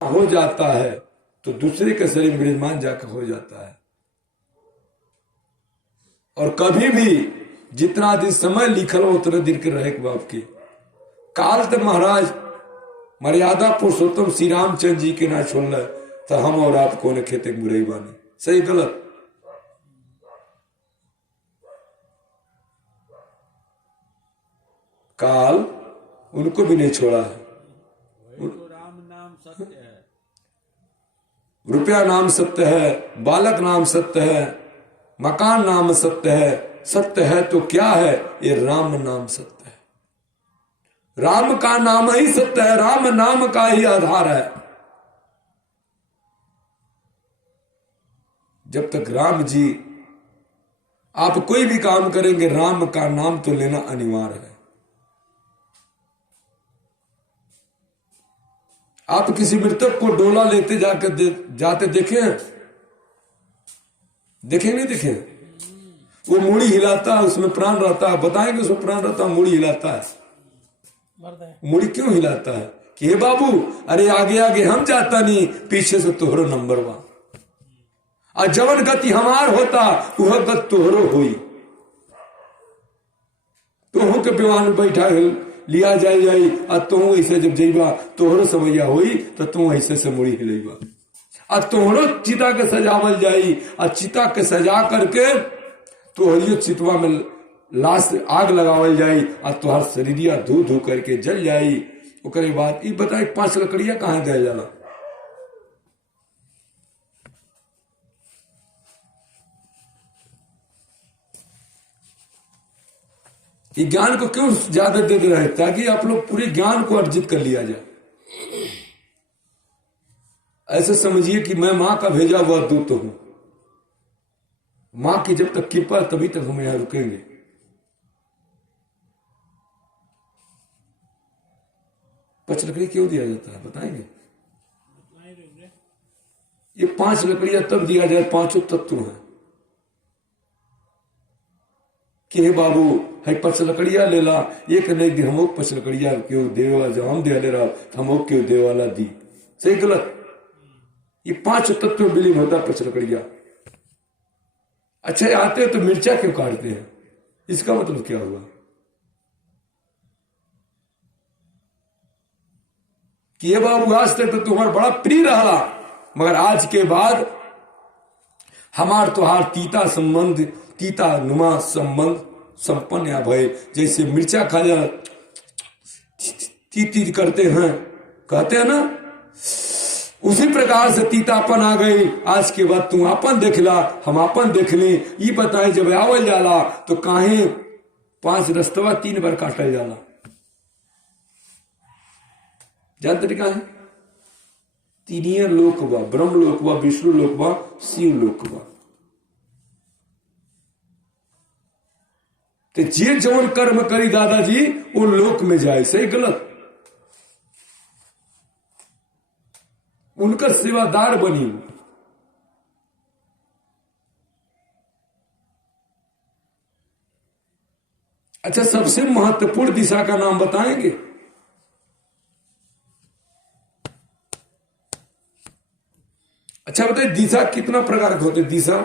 हो जाता है तो दूसरे के शरीर में विराजमान जाकर हो जाता है। और कभी भी जितना दिन समय लिखल हो उतना दिन के रहे बाप की काल तो महाराज मर्यादा पुरुषोत्तम श्री रामचंद्र जी के ना छोड़ तो हम और आप कौन खेते बुराई बानी, सही गलत? काल उनको भी नहीं छोड़ा है। राम नाम सत्य है, रुपया नाम सत्य है, बालक नाम सत्य है, मकान नाम सत्य है। सत्य है तो क्या है? ये राम नाम सत्य है। राम का नाम ही सत्य है, राम नाम का ही आधार है। जब तक राम जी, आप कोई भी काम करेंगे राम का नाम तो लेना अनिवार्य है। आप किसी मृतक को डोला लेते जाकर जाते देखे? देखे नहीं देखे? वो मुड़ी हिलाता है, उसमें प्राण रहता है। बताएंगे उसमें प्राण रहता है, मुड़ी हिलाता है। मुड़ी क्यों हिलाता है? कि हे बाबू, अरे आगे आगे हम जाता नहीं, पीछे से तोहरो नंबर वा। और जवन गति हमार होता वह गति तोहरो हुई। तोहू के विमान में बैठा लिया जाई और तुम ऐसे जब जइबा तोहरो समैया हुई तो तुम ऐसे से मुड़ी हिलेबा। और तोहरो चिता के सजावल जाई और चिता के सजा करके तोहरियो चितवा में लाश आग लगावल जाई और तोहर शरीरिया धू धू करके जल जाई। ओकरे बाद ये बताई 5 लकड़िया कहाँ दिया जाला? ये ज्ञान को क्यों ज्यादा दे रहे हैं? ताकि आप लोग पूरे ज्ञान को अर्जित कर लिया जाए। ऐसे समझिए कि मैं मां का भेजा हुआ दूत हूं। मां की जब तक कृपा तभी तक हम यहां रुकेंगे। पच लकड़ी क्यों दिया जाता है बताएंगे? ये 5 लकड़ियां तब दिया जाए, 5 तत्व हैं कि हे बाबू है 5 लकड़िया ले ला, एक नहीं दिन हम 5 लकड़िया क्यों देवा, जब हम दे ले रहा हम क्यों देवाला दी। सही गलत? ये 5 तत्व विलीन होता 5 लकड़िया। अच्छा आते तो मिर्चा क्यों काटते हैं? इसका मतलब क्या हुआ? कि ये बाबू आज तक तो तुम्हारा बड़ा प्रिय रहा, मगर आज के बाद हमार तुहार तीता संबंध, तीता नुमा संबंध संपन्न या भय। जैसे मिर्चा खा जा तीती करते हैं, कहते हैं ना, उसी प्रकार से तीतापन आ गई। आज के बाद तू अपन देखला, हम अपन देख ले। ये बताए जब आवल जाला तो काहे 5 रस्तवा 3 बार काटल जाला? जानते का है? 3 लोक बा, ब्रह्म लोक बा, विष्णु लोक बा, शिव लोक बा। तो जे जवन कर्म करी दादाजी वो लोक में जाए। सही गलत? उनका सेवादार बनी। अच्छा सबसे महत्वपूर्ण दिशा का नाम बताएंगे? अच्छा बताइए दिशा कितना प्रकार के होते? दिशा